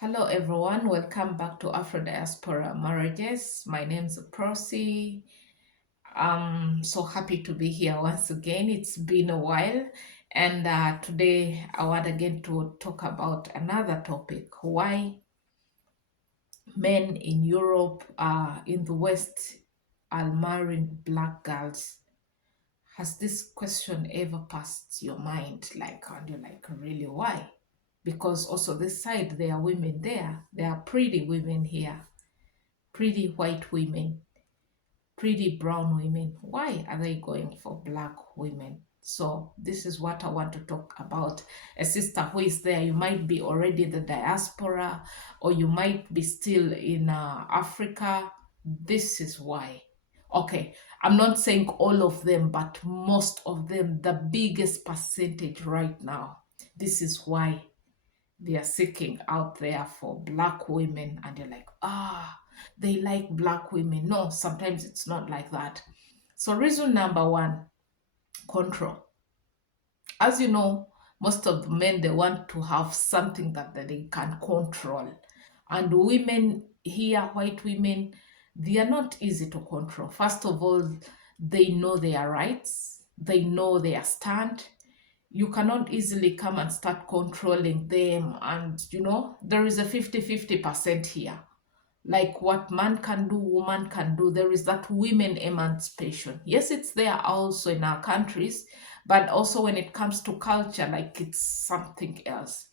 Hello everyone, welcome back to Afro Diaspora Marriages. My name's Prosi. I'm so happy to be here once again. It's been a while, and today I want again to talk about another topic: why men in Europe, in the West, are marrying black girls. Has this question ever passed your mind? And you're like, really, why? Because also this side, there are women there. There are pretty women here, pretty white women, pretty brown women. Why are they going for black women? So this is what I want to talk about. A sister who is there, you might be already the diaspora, or you might be still in Africa. This is why. Okay, I'm not saying all of them, but most of them, the biggest percentage right now. This is why they are seeking out there for black women, and they're like, they like black women. No, sometimes it's not like that. So reason number one, control. As you know, most of the men, they want to have something that they can control, and women here, white women, they are not easy to control. First of all, they know their rights, they know their stand. You cannot easily come and start controlling them, and there is a 50-50% here. Like what man can do, woman can do. There is that women emancipation. Yes, it's there also in our countries, but also when it comes to culture, like it's something else.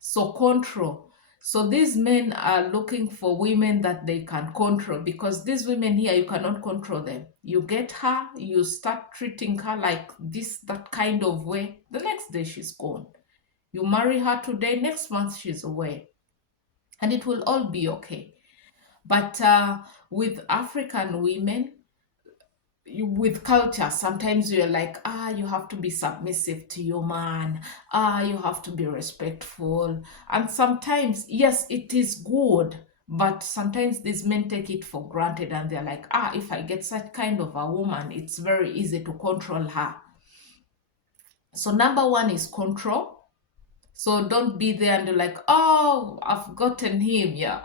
So control. So these men are looking for women that they can control, because these women here, you cannot control them. You get her, you start treating her like this, that kind of way. The next day she's gone. You marry her today, next month she's away. And it will all be okay. But with African women, with culture, sometimes you're like, you have to be submissive to your man, you have to be respectful. And sometimes, yes, it is good, but sometimes these men take it for granted, and they're like, if I get such kind of a woman, it's very easy to control her. So number one is control. So don't be there and you're like, I've gotten him. Yeah,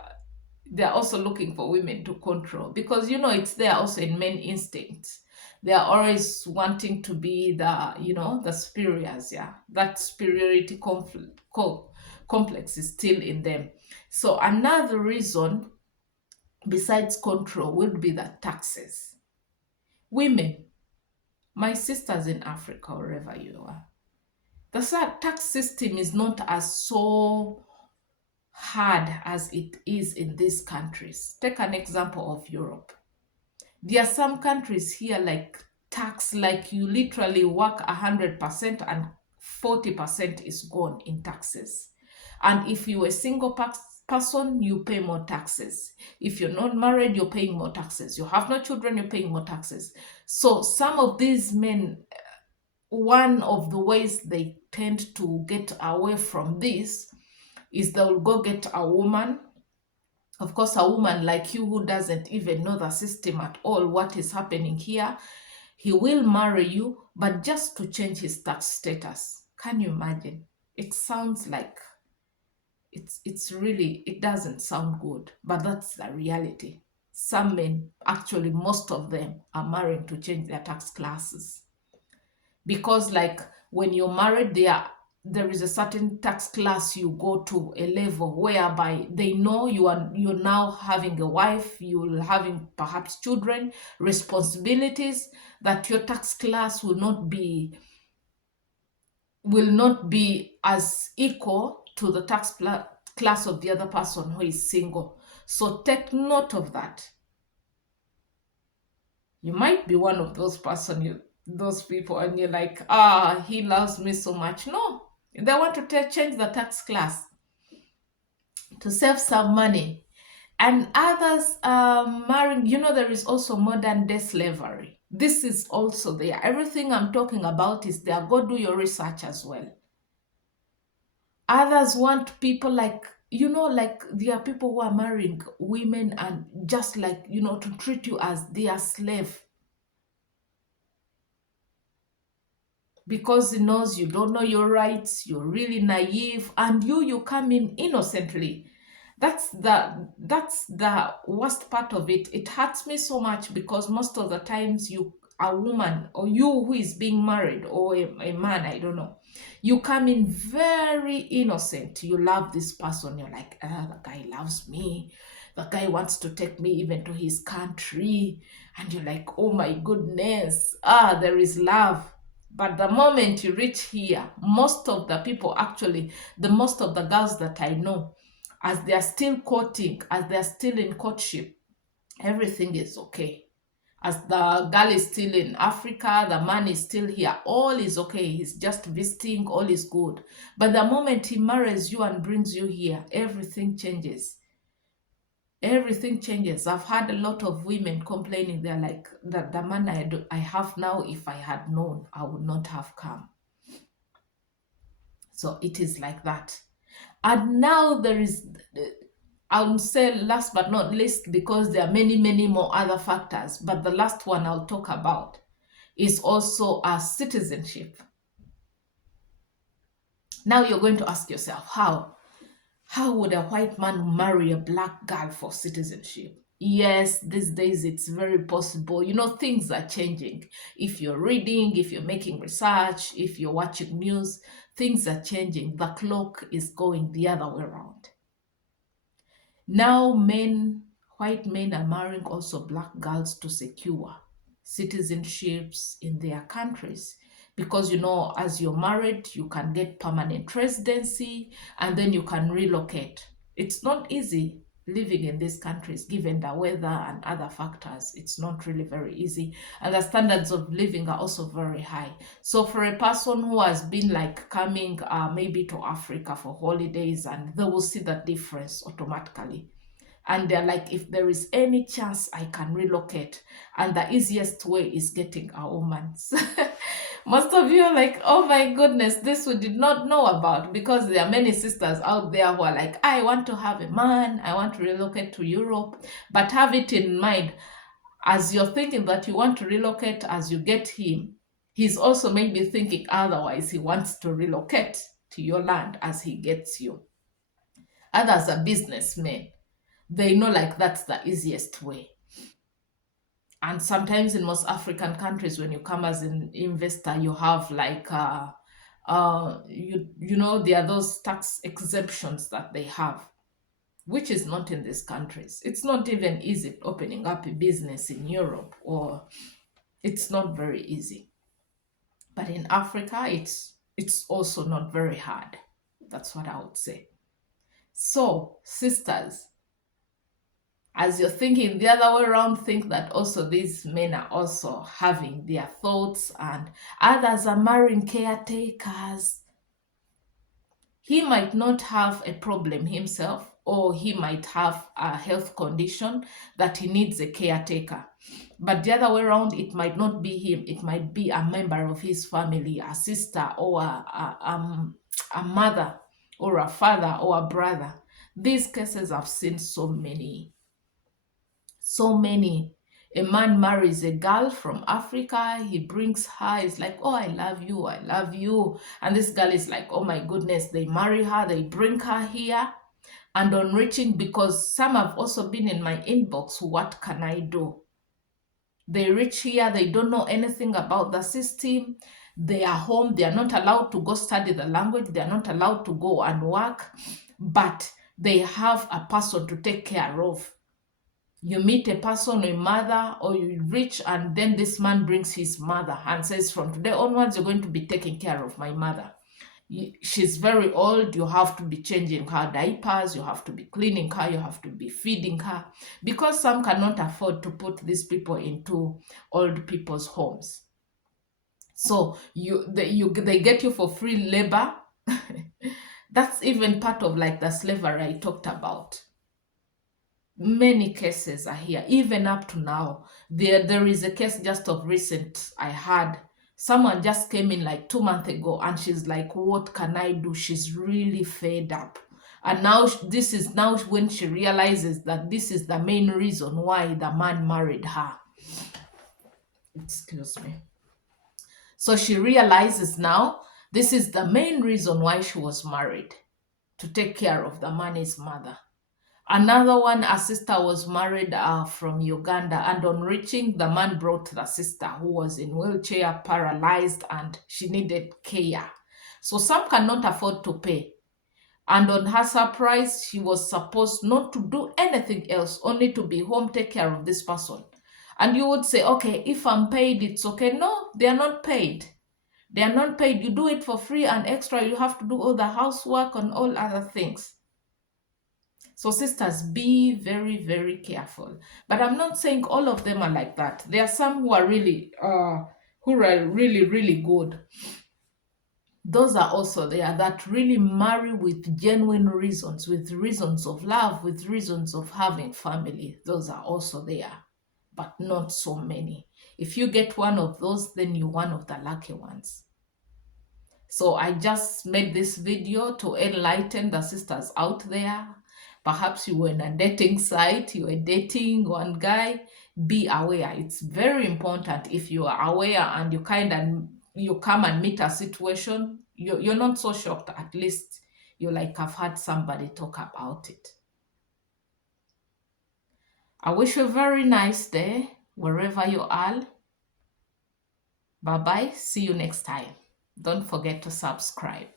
they're also looking for women to control, because it's there also in men instincts. They are always wanting to be the superiors. Yeah, that superiority complex is still in them. So another reason besides control would be the taxes. Women, my sisters in Africa, wherever you are, the tax system is not as so hard as it is in these countries. Take an example of Europe. There are some countries here like tax, like you literally work 100% and 40% is gone in taxes. And if you're a single person, you pay more taxes. If you're not married, you're paying more taxes. You have no children, you're paying more taxes. So some of these men, one of the ways they tend to get away from this is they'll go get a woman. Of course, a woman like you who doesn't even know the system at all, what is happening here, he will marry you, but just to change his tax status. Can you imagine? It sounds like it's really, it doesn't sound good, but that's the reality. Some men, actually most of them, are marrying to change their tax classes, because like when you're married, there is a certain tax class you go to, a level whereby they know you're now having a wife, you're having perhaps children, responsibilities, that your tax class will not be as equal to the tax class of the other person who is single. So take note of that. You might be one of those people, and you're like, he loves me so much. No, they want to change the tax class to save some money. And others marrying, there is also modern day slavery. This is also there. Everything I'm talking about is there. Go do your research as well. Others want people like, like there are people who are marrying women and just like, to treat you as their slave, because he knows you don't know your rights, you're really naive, and you come in innocently. That's the worst part of it. It hurts me so much because most of the times you, a woman, or you who is being married, or a man, I don't know, you come in very innocent. You love this person. You're like, ah, the guy loves me. The guy wants to take me even to his country. And you're like, oh my goodness, ah, there is love. But the moment you reach here, most of the people, actually, the most of the girls that I know, as they are still courting, as they are still in courtship, everything is okay. As the girl is still in Africa, the man is still here, all is okay. He's just visiting, all is good. But the moment he marries you and brings you here, everything changes. Everything changes. I've had a lot of women complaining. They're like, the man I have now, if I had known, I would not have come. So it is like that. And now there is, I would say last but not least, because there are many, many more other factors, but the last one I'll talk about is also our citizenship. Now you're going to ask yourself, how would a white man marry a black girl for citizenship? Yes, these days it's very possible. You know, things are changing. If you're reading, if you're making research, if you're watching news, things are changing. The clock is going the other way around. Now white men are marrying also black girls to secure citizenships in their countries. Because, you know, as you're married, you can get permanent residency and then you can relocate. It's not easy living in these countries given the weather and other factors. It's not really very easy. And the standards of living are also very high. So for a person who has been like coming maybe to Africa for holidays, and they will see the difference automatically. And they're like, if there is any chance I can relocate, and the easiest way is getting a woman. Most of you are like, oh my goodness, this we did not know about, because there are many sisters out there who are like, I want to have a man, I want to relocate to Europe. But have it in mind, as you're thinking that you want to relocate, as you get him, he's also maybe thinking otherwise. He wants to relocate to your land as he gets you. Others are businessmen. They know like that's the easiest way. And sometimes in most African countries, when you come as an investor, you have like you know, there are those tax exemptions that they have, which is not in these countries. It's not even easy opening up a business in Europe, or it's not very easy. But in Africa, it's also not very hard. That's what I would say. So, sisters, as you're thinking the other way around, think that also these men are also having their thoughts, and others are marrying caretakers. He might not have a problem himself, or he might have a health condition that he needs a caretaker. But the other way around, it might not be him, it might be a member of his family, a sister, or a mother, or a father, or a brother. These cases I've seen so many. So many. A man marries a girl from Africa, he brings her, he's like, oh, I love you, I love you. And this girl is like, oh my goodness, they marry her, they bring her here. And on reaching, because some have also been in my inbox, what can I do? They reach here, they don't know anything about the system. They are home, they are not allowed to go study the language, they are not allowed to go and work, but they have a person to take care of. You meet a person, a mother, or you reach, and then this man brings his mother and says, from today onwards, you're going to be taking care of my mother. She's very old. You have to be changing her diapers. You have to be cleaning her. You have to be feeding her, because some cannot afford to put these people into old people's homes. So they get you for free labor. That's even part of like the slavery I talked about. Many cases are here, even up to now. There is a case just of recent I had. Someone just came in like 2 months ago, and she's like, what can I do? She's really fed up. And now this is now when she realizes that this is the main reason why the man married her. Excuse me. So she realizes now this is the main reason why she was married, to take care of the man's mother. Another one, a sister was married from Uganda, and on reaching, the man brought the sister who was in wheelchair, paralyzed, and she needed care. So some cannot afford to pay. And on her surprise, she was supposed not to do anything else, only to be home, take care of this person. And you would say, okay, if I'm paid, it's okay. No, they are not paid. They are not paid. You do it for free, and extra, you have to do all the housework and all other things. So sisters, be very, very careful. But I'm not saying all of them are like that. There are some who are really good. Those are also there that really marry with genuine reasons, with reasons of love, with reasons of having family. Those are also there, but not so many. If you get one of those, then you're one of the lucky ones. So I just made this video to enlighten the sisters out there. Perhaps you were in a dating site, you were dating one guy, be aware. It's very important. If you are aware and you come and meet a situation, you're not so shocked. At least you're like, I've had somebody talk about it. I wish you a very nice day wherever you are. Bye bye. See you next time. Don't forget to subscribe.